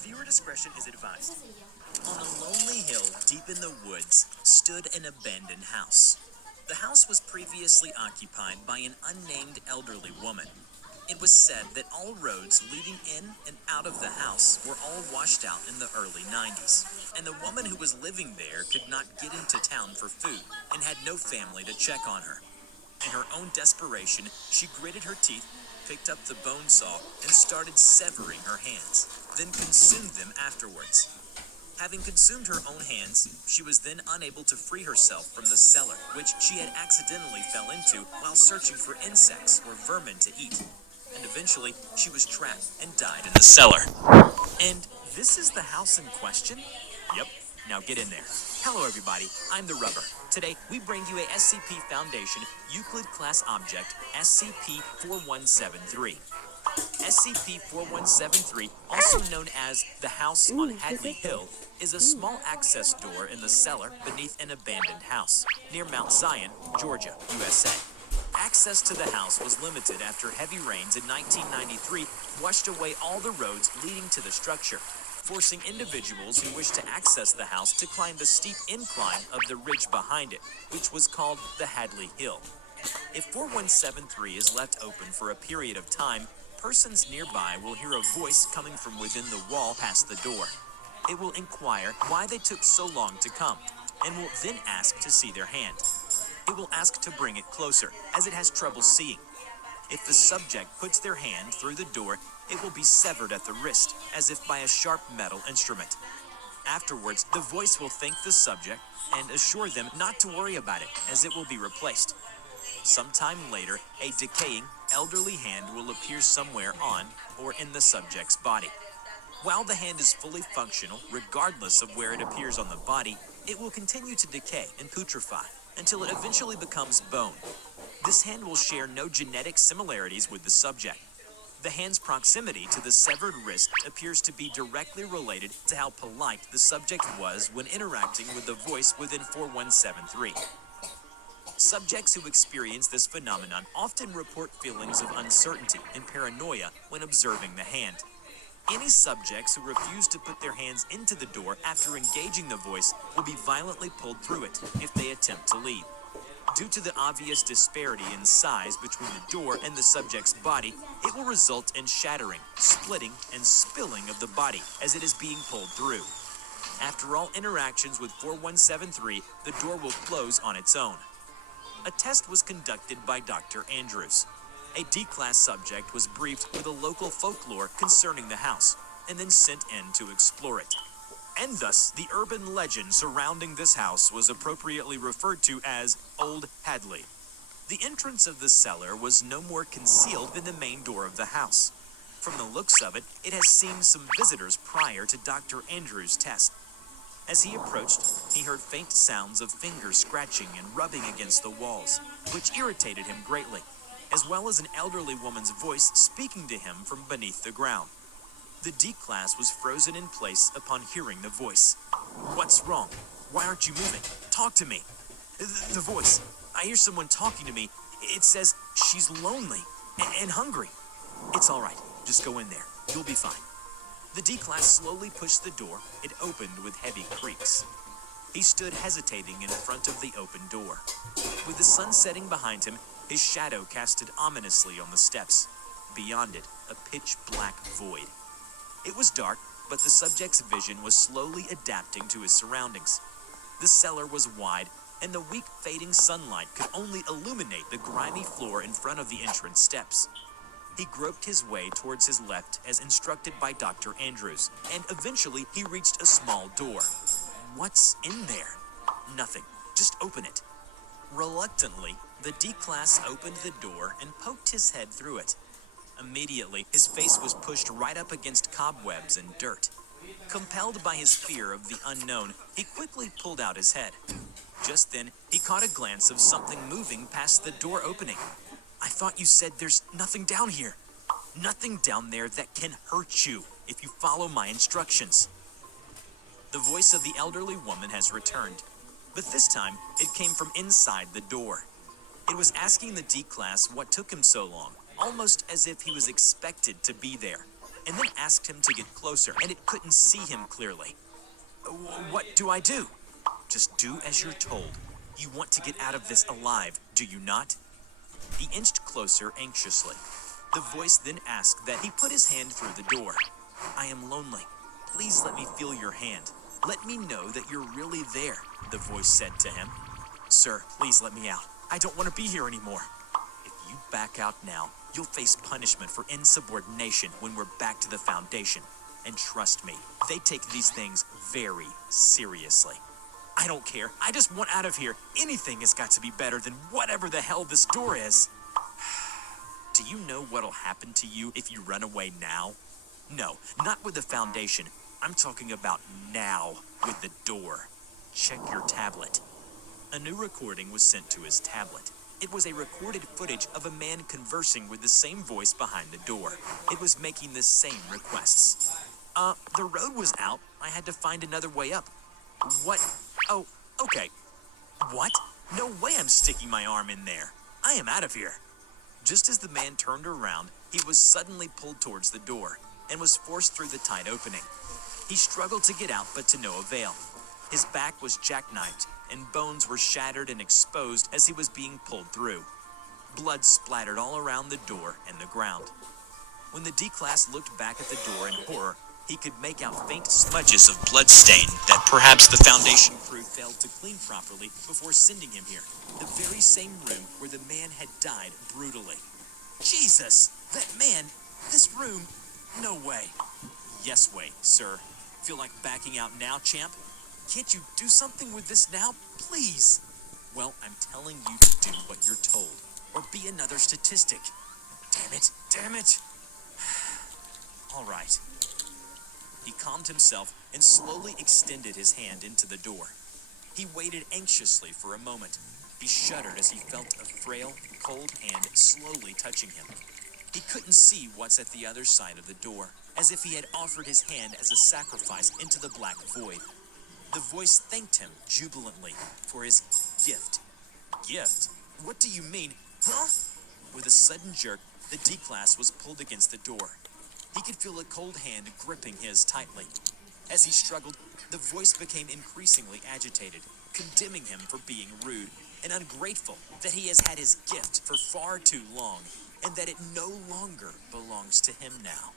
Viewer discretion is advised. On a lonely hill deep in the woods stood an abandoned house. The house was previously occupied by an unnamed elderly woman. It was said that all roads leading in and out of the house were all washed out in the early 90s, and the woman who was living there could not get into town for food and had no family to check on her. In her own desperation, she gritted her teeth, picked up the bone saw, and started severing her hands, then consumed them afterwards. Having consumed her own hands, she was then unable to free herself from the cellar, which she had accidentally fell into while searching for insects or vermin to eat. And eventually, she was trapped and died in the cellar. And this is the house in question? Yep. Now get in there. Hello everybody, I'm the Rubber. Today, we bring you a SCP Foundation Euclid Class Object, SCP-4173. SCP-4173, also known as the House on Hadley Hill, is a small access door in the cellar beneath an abandoned house, near Mount Zion, Georgia, USA. Access to the house was limited after heavy rains in 1993 washed away all the roads leading to the structure, forcing individuals who wished to access the house to climb the steep incline of the ridge behind it, which was called the Hadley Hill. If 4173 is left open for a period of time, persons nearby will hear a voice coming from within the wall past the door. It will inquire why they took so long to come, and will then ask to see their hand. It will ask to bring it closer, as it has trouble seeing. If the subject puts their hand through the door, it will be severed at the wrist, as if by a sharp metal instrument. Afterwards, the voice will thank the subject and assure them not to worry about it, as it will be replaced. Sometime later, a decaying, elderly hand will appear somewhere on or in the subject's body. While the hand is fully functional, regardless of where it appears on the body, it will continue to decay and putrefy until it eventually becomes bone. This hand will share no genetic similarities with the subject. The hand's proximity to the severed wrist appears to be directly related to how polite the subject was when interacting with the voice within 4173. Subjects who experience this phenomenon often report feelings of uncertainty and paranoia when observing the hand. Any subjects who refuse to put their hands into the door after engaging the voice will be violently pulled through it if they attempt to leave. Due to the obvious disparity in size between the door and the subject's body, it will result in shattering, splitting, and spilling of the body as it is being pulled through. After all interactions with 4173, the door will close on its own. A test was conducted by Dr. Andrews. A D-class subject was briefed with a local folklore concerning the house, and then sent in to explore it. And thus, the urban legend surrounding this house was appropriately referred to as Old Hadley. The entrance of the cellar was no more concealed than the main door of the house. From the looks of it, it has seen some visitors prior to Dr. Andrews' test. As he approached, he heard faint sounds of fingers scratching and rubbing against the walls, which irritated him greatly, as well as an elderly woman's voice speaking to him from beneath the ground. The D-class was frozen in place upon hearing the voice. "What's wrong? Why aren't you moving? Talk to me." The voice. "I hear someone talking to me. It says she's lonely and hungry." "It's all right. Just go in there. You'll be fine." The D-class slowly pushed the door. It opened with heavy creaks. He stood hesitating in front of the open door. With the sun setting behind him, his shadow casted ominously on the steps. Beyond it, a pitch-black void. It was dark, but the subject's vision was slowly adapting to his surroundings. The cellar was wide, and the weak fading sunlight could only illuminate the grimy floor in front of the entrance steps. He groped his way towards his left as instructed by Dr. Andrews, and eventually he reached a small door. What's in there? Nothing. Just open it. Reluctantly, the D-class opened the door and poked his head through it. Immediately, his face was pushed right up against cobwebs and dirt. Compelled by his fear of the unknown, he quickly pulled out his head. Just then, he caught a glance of something moving past the door opening. "I thought you said there's nothing down here." "Nothing down there that can hurt you if you follow my instructions." The voice of the elderly woman has returned, but this time it came from inside the door. It was asking the D-class what took him so long, almost as if he was expected to be there, and then asked him to get closer, and it couldn't see him clearly. What do I do? Just do as you're told. You want to get out of this alive, do you not? He inched closer anxiously. The voice then asked that he put his hand through the door. I am lonely. Please let me feel your hand. Let me know that you're really there, the voice said to him. Sir, please let me out. I don't want to be here anymore. If you back out now, you'll face punishment for insubordination when we're back to the Foundation. And trust me, they take these things very seriously. I don't care. I just want out of here. Anything has got to be better than whatever the hell this door is. Do you know what'll happen to you if you run away now? No, not with the Foundation. I'm talking about now with the door. Check your tablet. A new recording was sent to his tablet. It was a recorded footage of a man conversing with the same voice behind the door. It was making the same requests. The road was out. I had to find another way up. What? Oh, okay. What? No way I'm sticking my arm in there. I am out of here. Just as the man turned around, he was suddenly pulled towards the door and was forced through the tight opening. He struggled to get out, but to no avail. His back was jackknifed, and bones were shattered and exposed as he was being pulled through. Blood splattered all around the door and the ground. When the D-Class looked back at the door in horror, he could make out faint smudges of blood stain that perhaps the Foundation crew failed to clean properly before sending him here. The very same room where the man had died brutally. Jesus! That man! This room! No way. Yes way, sir. Feel like backing out now, champ? Can't you do something with this now, please? Well, I'm telling you to do what you're told, or be another statistic. Damn it, damn it! All right. He calmed himself and slowly extended his hand into the door. He waited anxiously for a moment. He shuddered as he felt a frail, cold hand slowly touching him. He couldn't see what's at the other side of the door, as if he had offered his hand as a sacrifice into the black void. The voice thanked him jubilantly for his gift. Gift? What do you mean? Huh? With a sudden jerk, the D-Class was pulled against the door. He could feel a cold hand gripping his tightly. As he struggled, the voice became increasingly agitated, condemning him for being rude and ungrateful, that he has had his gift for far too long, and that it no longer belongs to him now.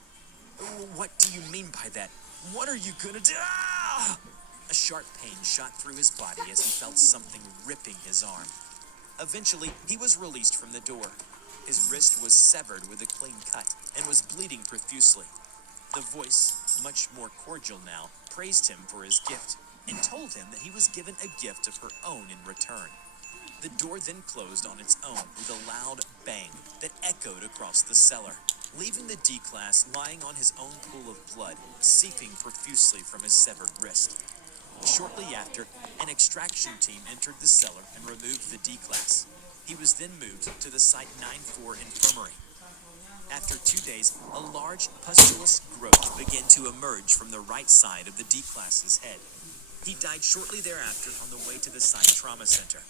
What do you mean by that? What are you gonna do? Ah! A sharp pain shot through his body as he felt something ripping his arm. Eventually, he was released from the door. His wrist was severed with a clean cut and was bleeding profusely. The voice, much more cordial now, praised him for his gift and told him that he was given a gift of her own in return. The door then closed on its own with a loud bang that echoed across the cellar, leaving the D-Class lying on his own pool of blood, seeping profusely from his severed wrist. Shortly after, an extraction team entered the cellar and removed the D-Class. He was then moved to the Site 9-4 infirmary. After 2 days, a large, pustulous growth began to emerge from the right side of the D-Class's head. He died shortly thereafter on the way to the Site Trauma Center.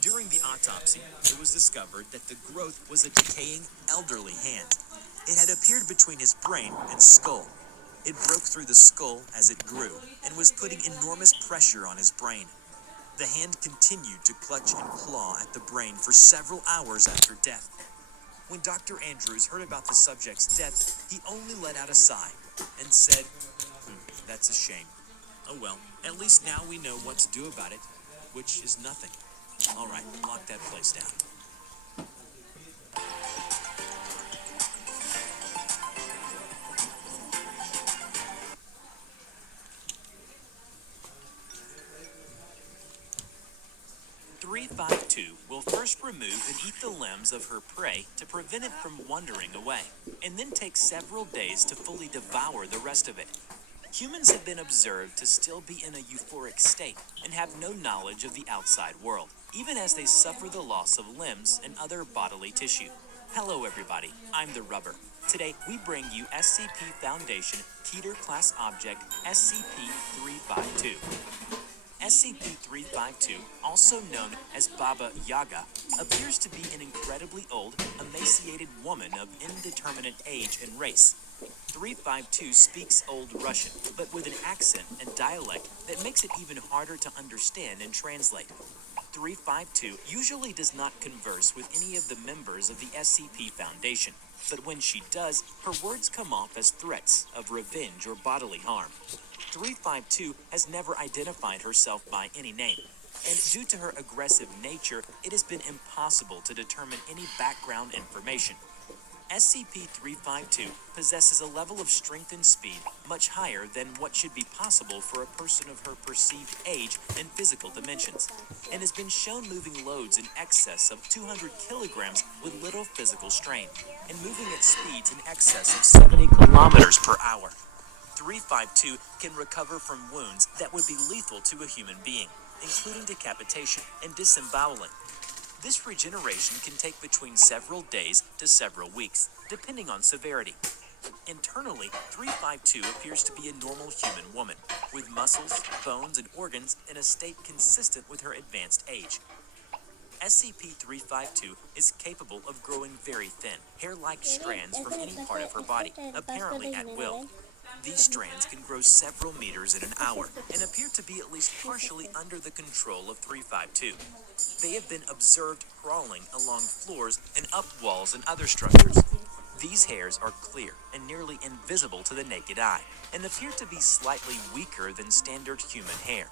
During the autopsy, it was discovered that the growth was a decaying, elderly hand. It had appeared between his brain and skull. It broke through the skull as it grew and was putting enormous pressure on his brain. The hand continued to clutch and claw at the brain for several hours after death. When Dr. Andrews heard about the subject's death, he only let out a sigh and said, "That's a shame. Oh well, at least now we know what to do about it, which is nothing. All right, lock that place down." "352 will first remove and eat the limbs of her prey to prevent it from wandering away, and then take several days to fully devour the rest of it. Humans have been observed to still be in a euphoric state and have no knowledge of the outside world, even as they suffer the loss of limbs and other bodily tissue. Hello everybody, I'm the Rubber. Today we bring you SCP Foundation Keter Class Object SCP-352. SCP-352, also known as Baba Yaga, appears to be an incredibly old, emaciated woman of indeterminate age and race. 352 speaks Old Russian, but with an accent and dialect that makes it even harder to understand and translate. 352 usually does not converse with any of the members of the SCP Foundation, but when she does, her words come off as threats of revenge or bodily harm. 352 has never identified herself by any name, and due to her aggressive nature, it has been impossible to determine any background information. SCP-352 possesses a level of strength and speed much higher than what should be possible for a person of her perceived age and physical dimensions, and has been shown moving loads in excess of 200 kilograms with little physical strain, and moving at speeds in excess of 70 kilometers per hour. 352 can recover from wounds that would be lethal to a human being, including decapitation and disemboweling. This regeneration can take between several days to several weeks, depending on severity. Internally, 352 appears to be a normal human woman, with muscles, bones, and organs in a state consistent with her advanced age. SCP-352 is capable of growing very thin, hair-like strands from any part of her body, apparently at will. These strands can grow several meters in an hour and appear to be at least partially under the control of 352. They have been observed crawling along floors and up walls and other structures. These hairs are clear and nearly invisible to the naked eye, and appear to be slightly weaker than standard human hair.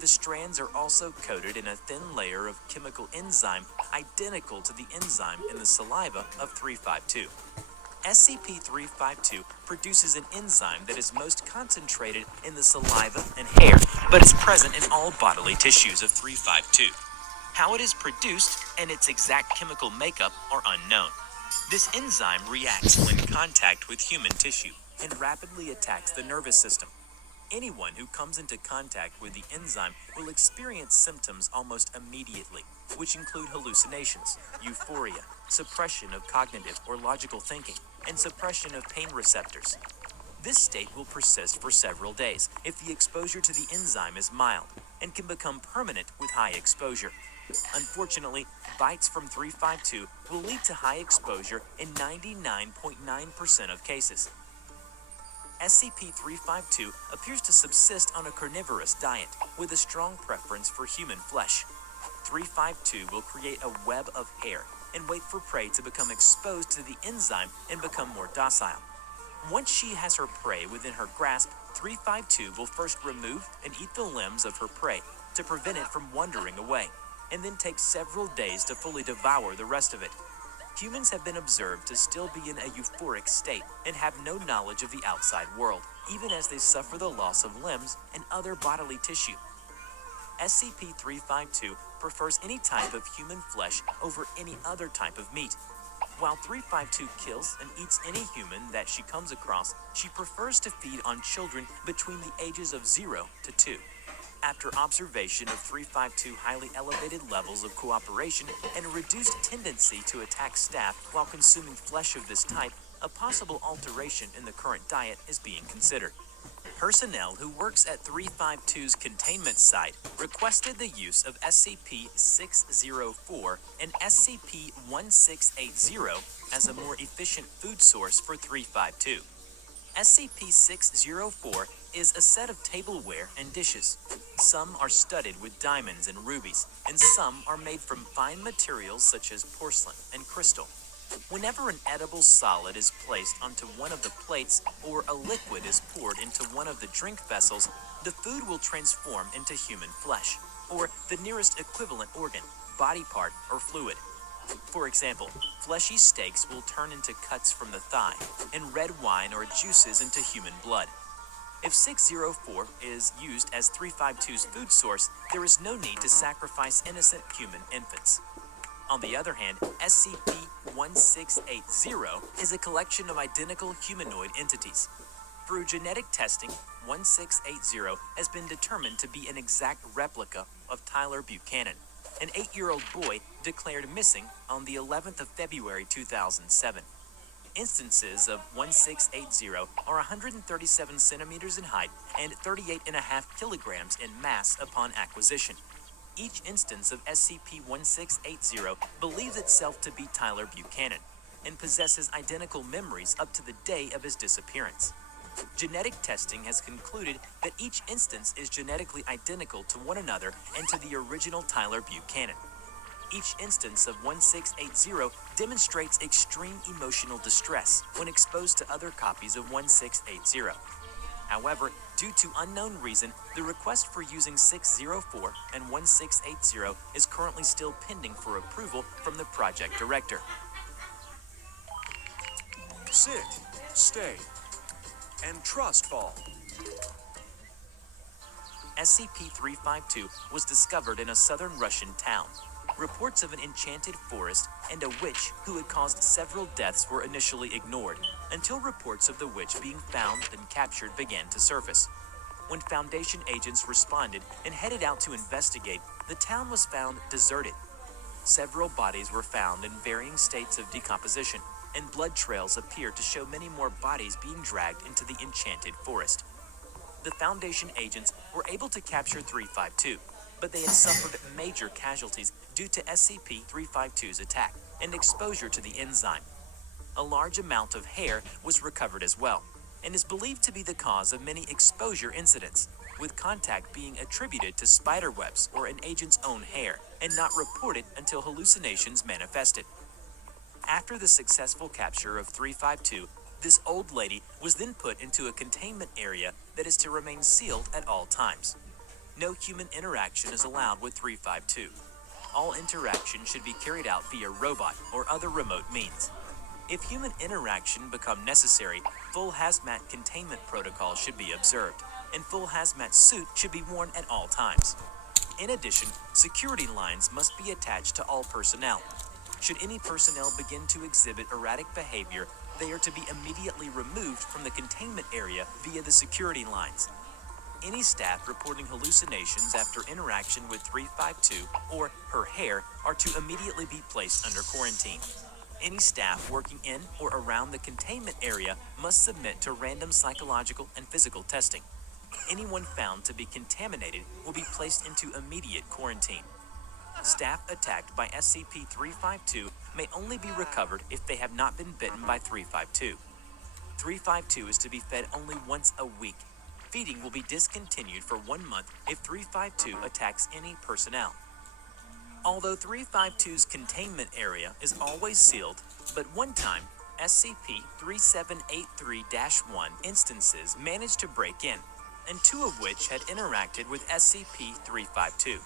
The strands are also coated in a thin layer of chemical enzyme identical to the enzyme in the saliva of 352. SCP-352 produces an enzyme that is most concentrated in the saliva and hair, but is present in all bodily tissues of 352. How it is produced and its exact chemical makeup are unknown. This enzyme reacts when in contact with human tissue and rapidly attacks the nervous system. Anyone who comes into contact with the enzyme will experience symptoms almost immediately, which include hallucinations, euphoria, suppression of cognitive or logical thinking, and suppression of pain receptors. This state will persist for several days if the exposure to the enzyme is mild, and can become permanent with high exposure. Unfortunately, bites from 352 will lead to high exposure in 99.9% of cases. SCP-352 appears to subsist on a carnivorous diet, with a strong preference for human flesh. 352 will create a web of hair and wait for prey to become exposed to the enzyme and become more docile. Once she has her prey within her grasp, 352 will first remove and eat the limbs of her prey to prevent it from wandering away, and then take several days to fully devour the rest of it. Humans have been observed to still be in a euphoric state and have no knowledge of the outside world, even as they suffer the loss of limbs and other bodily tissue. SCP-352 prefers any type of human flesh over any other type of meat. While 352 kills and eats any human that she comes across, she prefers to feed on children between the ages of 0 to 2. After observation of 352 highly elevated levels of cooperation and a reduced tendency to attack staff while consuming flesh of this type, a possible alteration in the current diet is being considered. Personnel who works at 352's containment site requested the use of SCP-604 and SCP-1680 as a more efficient food source for 352. SCP-604 is a set of tableware and dishes. Some are studded with diamonds and rubies, and some are made from fine materials such as porcelain and crystal. Whenever an edible solid is placed onto one of the plates or a liquid is poured into one of the drink vessels, the food will transform into human flesh, or the nearest equivalent organ, body part, or fluid. For example, fleshy steaks will turn into cuts from the thigh, and red wine or juices into human blood. If 604 is used as 352's food source, there is no need to sacrifice innocent human infants. On the other hand, SCP-1680 is a collection of identical humanoid entities. Through genetic testing, 1680 has been determined to be an exact replica of Tyler Buchanan, an 8-year-old boy declared missing on the 11th of February 2007. Instances of 1680 are 137 centimeters in height and 38.5 kilograms in mass upon acquisition. Each instance of SCP-1680 believes itself to be Tyler Buchanan, and possesses identical memories up to the day of his disappearance. Genetic testing has concluded that each instance is genetically identical to one another and to the original Tyler Buchanan. Each instance of 1680 demonstrates extreme emotional distress when exposed to other copies of 1680. However, due to unknown reason, the request for using 604 and 1680 is currently still pending for approval from the project director. Sit, stay, and trust fall. SCP-352 was discovered in a southern Russian town. Reports of an enchanted forest and a witch who had caused several deaths were initially ignored, until reports of the witch being found and captured began to surface. When Foundation agents responded and headed out to investigate, the town was found deserted. Several bodies were found in varying states of decomposition, and blood trails appeared to show many more bodies being dragged into the enchanted forest. The Foundation agents were able to capture 352, but they had suffered major casualties due to SCP-352's attack and exposure to the enzyme. A large amount of hair was recovered as well, and is believed to be the cause of many exposure incidents, with contact being attributed to spider webs or an agent's own hair, and not reported until hallucinations manifested. After the successful capture of 352, this old lady was then put into a containment area that is to remain sealed at all times. No human interaction is allowed with 352. All interaction should be carried out via robot or other remote means. If human interaction become necessary, full hazmat containment protocol should be observed, and full hazmat suit should be worn at all times. In addition, security lines must be attached to all personnel. Should any personnel begin to exhibit erratic behavior, they are to be immediately removed from the containment area via the security lines. Any staff reporting hallucinations after interaction with 352 or her hair are to immediately be placed under quarantine. Any staff working in or around the containment area must submit to random psychological and physical testing. Anyone found to be contaminated will be placed into immediate quarantine. Staff attacked by SCP-352 may only be recovered if they have not been bitten by 352. 352 is to be fed only once a week. Feeding will be discontinued for 1 month if 352 attacks any personnel. Although 352's containment area is always sealed, but one time, SCP-3783-1 instances managed to break in, and 2 of which had interacted with SCP-352.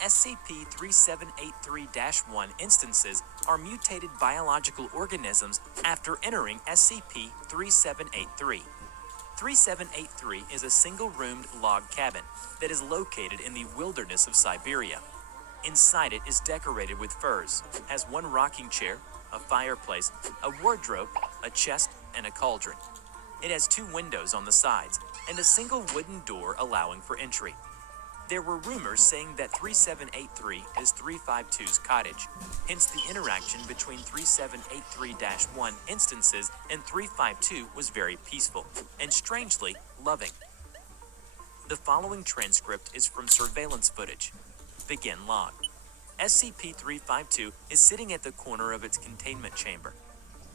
SCP-3783-1 instances are mutated biological organisms after entering SCP-3783. 3783 is a single-roomed log cabin that is located in the wilderness of Siberia. Inside it is decorated with furs, has 1 rocking chair, a fireplace, a wardrobe, a chest, and a cauldron. It has 2 windows on the sides, and a single wooden door allowing for entry. There were rumors saying that 3783 is 352's cottage, hence the interaction between 3783-1 instances and 352 was very peaceful, and strangely loving. The following transcript is from surveillance footage. Begin log. SCP-352 is sitting at the corner of its containment chamber.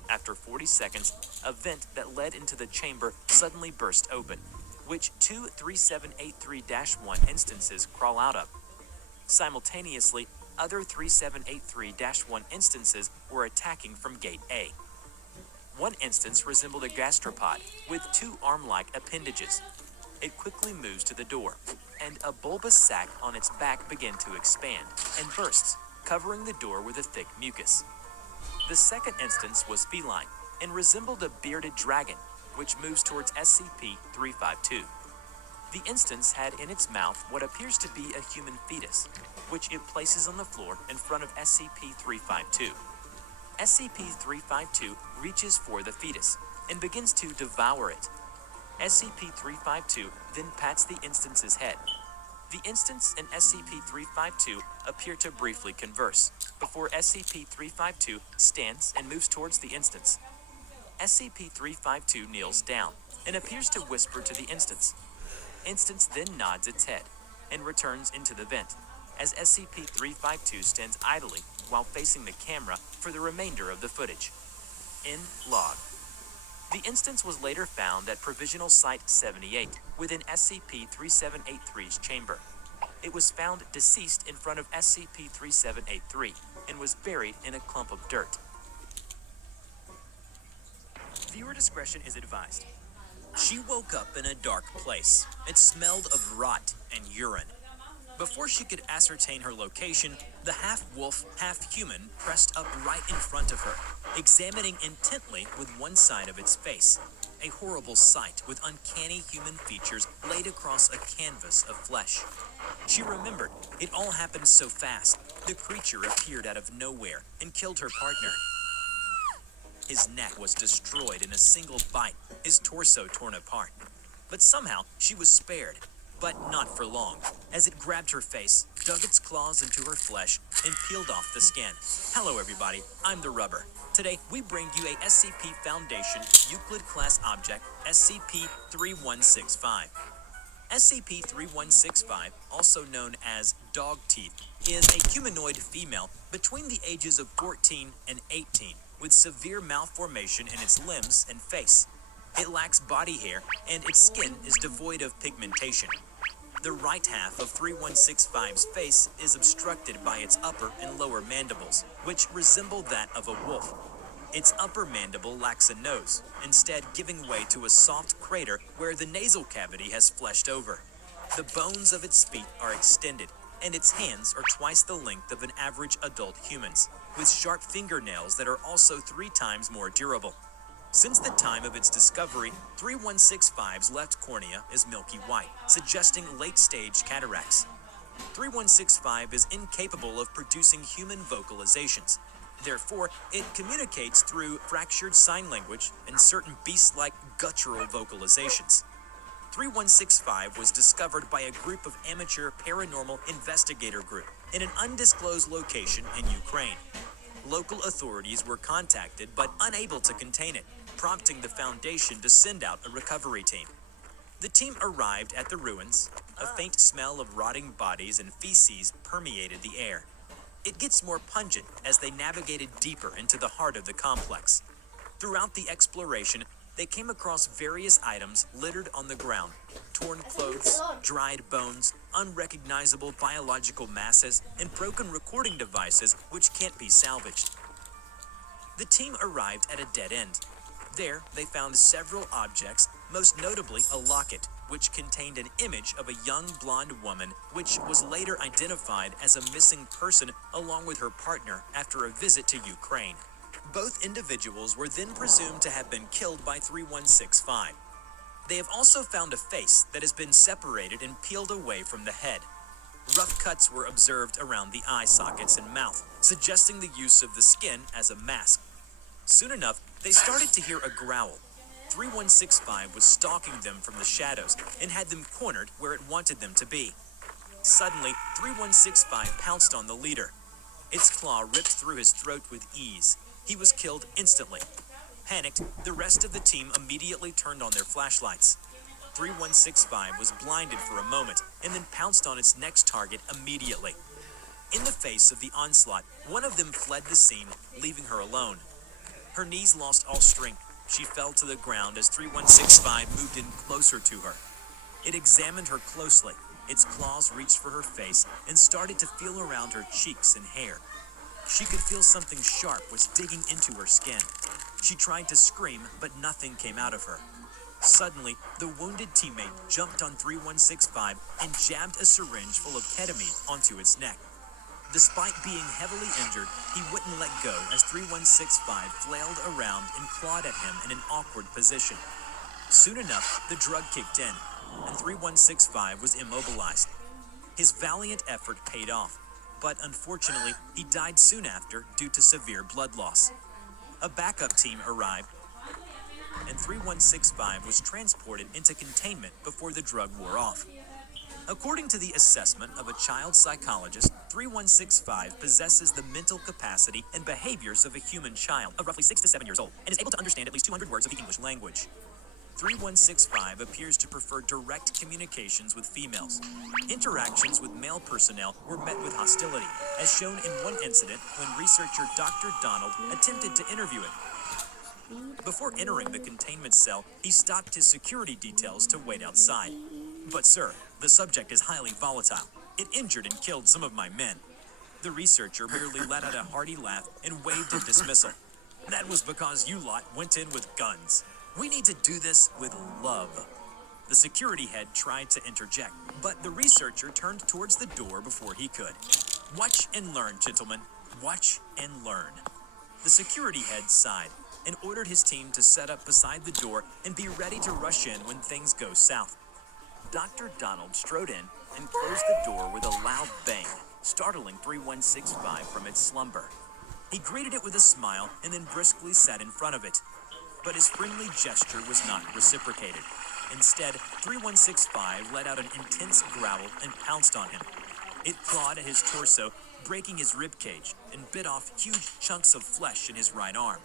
After 40 seconds, a vent that led into the chamber suddenly burst open, which 2 3783-1 instances crawl out of. Simultaneously, other 3783-1 instances were attacking from Gate A. One instance resembled a gastropod with 2 arm-like appendages. It quickly moves to the door, and a bulbous sac on its back began to expand and bursts, covering the door with a thick mucus. The second instance was feline and resembled a bearded dragon, which moves towards SCP-352. The instance had in its mouth what appears to be a human fetus, which it places on the floor in front of SCP-352. SCP-352 reaches for the fetus and begins to devour it. SCP-352 then pats the instance's head. The instance and SCP-352 appear to briefly converse, before SCP-352 stands and moves towards the instance. SCP-352 kneels down and appears to whisper to the instance. Instance then nods its head and returns into the vent, as SCP-352 stands idly while facing the camera for the remainder of the footage. in log. The instance was later found at Provisional Site 78 within SCP-3783's chamber. It was found deceased in front of SCP-3783 and was buried in a clump of dirt. Viewer discretion is advised. She woke up in a dark place. It smelled of rot and urine. Before she could ascertain her location, the half-wolf, half-human pressed up right in front of her, examining intently with one side of its face. A horrible sight with uncanny human features laid across a canvas of flesh. She remembered, it all happened so fast. The creature appeared out of nowhere and killed her partner. His neck was destroyed in a single bite, his torso torn apart. But somehow, she was spared. But not for long, as it grabbed her face, dug its claws into her flesh, and peeled off the skin. Hello everybody, I'm the Rubber. Today, we bring you a SCP Foundation Euclid Class Object, SCP-3165. SCP-3165, also known as Dog Teeth, is a humanoid female between the ages of 14 and 18, with severe malformation in its limbs and face. It lacks body hair, and its skin is devoid of pigmentation. The right half of 3165's face is obstructed by its upper and lower mandibles, which resemble that of a wolf. Its upper mandible lacks a nose, instead giving way to a soft crater where the nasal cavity has fleshed over. The bones of its feet are extended, and its hands are twice the length of an average adult human's, with sharp fingernails that are also 3 times more durable. Since the time of its discovery, 3165's left cornea is milky white, suggesting late-stage cataracts. 3165 is incapable of producing human vocalizations. Therefore, it communicates through fractured sign language and certain beast-like guttural vocalizations. 3165 was discovered by a group of amateur paranormal investigator group in an undisclosed location in Ukraine. Local authorities were contacted but unable to contain it, prompting the Foundation to send out a recovery team. The team arrived at the ruins. A faint smell of rotting bodies and feces permeated the air. It gets more pungent as they navigated deeper into the heart of the complex. Throughout the exploration, they came across various items littered on the ground: torn clothes, dried bones, unrecognizable biological masses, and broken recording devices which can't be salvaged. The team arrived at a dead end. There, they found several objects, most notably a locket, which contained an image of a young blonde woman, which was later identified as a missing person along with her partner after a visit to Ukraine. Both individuals were then presumed to have been killed by 3165. They have also found a face that has been separated and peeled away from the head. Rough cuts were observed around the eye sockets and mouth, suggesting the use of the skin as a mask. Soon enough, they started to hear a growl. 3165 was stalking them from the shadows and had them cornered where it wanted them to be. Suddenly, 3165 pounced on the leader. Its claw ripped through his throat with ease. He was killed instantly. Panicked, the rest of the team immediately turned on their flashlights. 3165 was blinded for a moment and then pounced on its next target immediately. In the face of the onslaught, one of them fled the scene, leaving her alone. Her knees lost all strength. She fell to the ground as 3165 moved in closer to her. It examined her closely. Its claws reached for her face and started to feel around her cheeks and hair. She could feel something sharp was digging into her skin. She tried to scream, but nothing came out of her. Suddenly, the wounded teammate jumped on 3165 and jabbed a syringe full of ketamine onto its neck. Despite being heavily injured, he wouldn't let go as 3165 flailed around and clawed at him in an awkward position. Soon enough, the drug kicked in, and 3165 was immobilized. His valiant effort paid off, but unfortunately, he died soon after due to severe blood loss. A backup team arrived, and 3165 was transported into containment before the drug wore off. According to the assessment of a child psychologist, 3165 possesses the mental capacity and behaviors of a human child of roughly 6 to 7 years old and is able to understand at least 200 words of the English language. 3165 appears to prefer direct communications with females. Interactions with male personnel were met with hostility, as shown in one incident when researcher Dr. Donald attempted to interview it. Before entering the containment cell, he stopped his security details to wait outside. But sir, the subject is highly volatile. It injured and killed some of my men. The researcher merely let out a hearty laugh and waved in dismissal. That was because you lot went in with guns. We need to do this with love. The security head tried to interject, but the researcher turned towards the door before he could. Watch and learn, gentlemen. Watch and learn. The security head sighed and ordered his team to set up beside the door and be ready to rush in when things go south. Dr. Donald strode in and closed the door with a loud bang, startling 3165 from its slumber. He greeted it with a smile and then briskly sat in front of it. But his friendly gesture was not reciprocated. Instead, 3165 let out an intense growl and pounced on him. It clawed at his torso, breaking his ribcage, and bit off huge chunks of flesh in his right arm.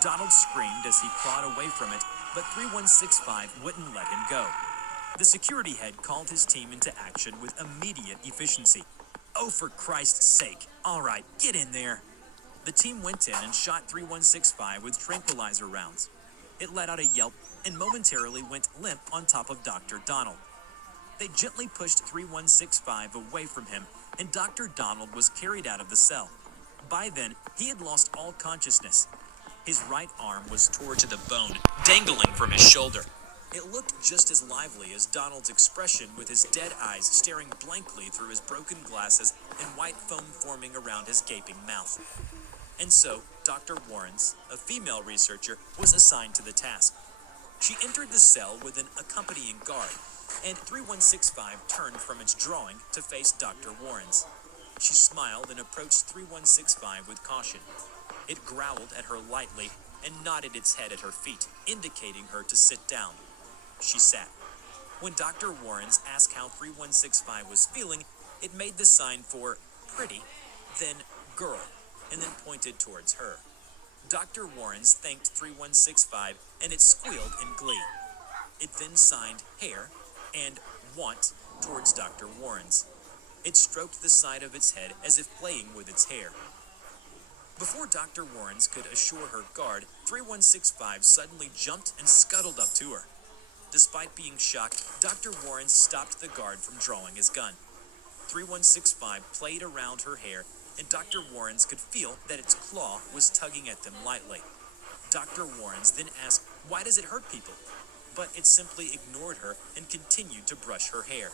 Donald screamed as he clawed away from it, but 3165 wouldn't let him go. The security head called his team into action with immediate efficiency. Oh, for Christ's sake. All right, get in there. The team went in and shot 3165 with tranquilizer rounds. It let out a yelp and momentarily went limp on top of Dr. Donald. They gently pushed 3165 away from him, and Dr. Donald was carried out of the cell. By then, he had lost all consciousness. His right arm was tore to the bone, dangling from his shoulder. It looked just as lively as Donald's expression, with his dead eyes staring blankly through his broken glasses and white foam forming around his gaping mouth. And so, Dr. Warrens, a female researcher, was assigned to the task. She entered the cell with an accompanying guard, and 3165 turned from its drawing to face Dr. Warrens. She smiled and approached 3165 with caution. It growled at her lightly and nodded its head at her feet, indicating her to sit down. She sat. When Dr. Warrens asked how 3165 was feeling, it made the sign for pretty, then girl, and then pointed towards her. Dr. Warrens thanked 3165, and it squealed in glee. It then signed hair and want towards Dr. Warrens. It stroked the side of its head as if playing with its hair. Before Dr. Warrens could assure her guard, 3165 suddenly jumped and scuttled up to her. Despite being shocked, Dr. Warrens stopped the guard from drawing his gun. 3165 played around her hair, and Dr. Warrens could feel that its claw was tugging at them lightly. Dr. Warrens then asked, "Why does it hurt people?" But it simply ignored her and continued to brush her hair.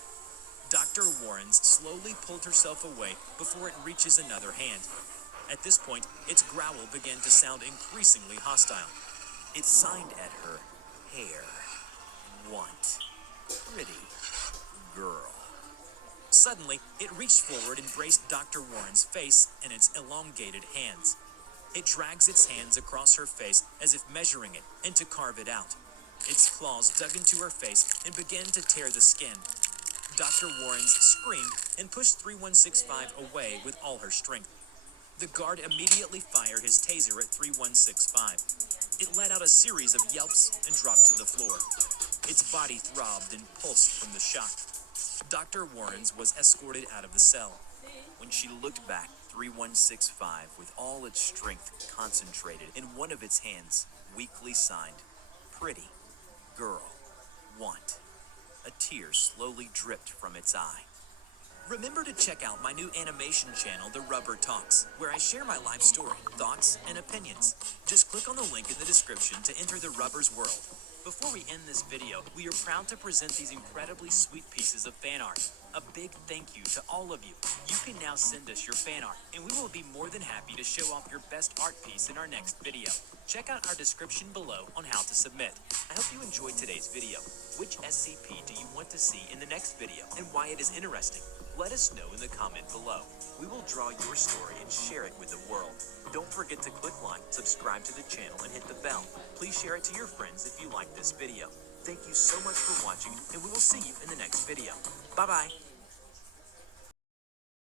Dr. Warrens slowly pulled herself away before it reaches another hand. At this point, its growl began to sound increasingly hostile. It signed at her, hair, want, pretty, girl. Suddenly, it reached forward and braced Dr. Warren's face in its elongated hands. It drags its hands across her face as if measuring it and to carve it out. Its claws dug into her face and began to tear the skin. Dr. Warrens screamed and pushed 3165 away with all her strength. The guard immediately fired his taser at 3165. It let out a series of yelps and dropped to the floor. Its body throbbed and pulsed from the shock. Dr. Warrens was escorted out of the cell. When she looked back, 3165, with all its strength concentrated in one of its hands, weakly signed, pretty, girl, want. A tear slowly dripped from its eye. Remember to check out my new animation channel, The Rubber Talks, where I share my life story, thoughts, and opinions. Just click on the link in the description to enter the Rubber's world. Before we end this video, we are proud to present these incredibly sweet pieces of fan art. A big thank you to all of you. You can now send us your fan art, and we will be more than happy to show off your best art piece in our next video. Check out our description below on how to submit. I hope you enjoyed today's video. Which SCP do you want to see in the next video, and why it is interesting? Let us know in the comment below. We will draw your story and share it with the world. Don't forget to click like, subscribe to the channel, and hit the bell. Please share it to your friends if you like this video. Thank you so much for watching, and we will see you in the next video. Bye-bye.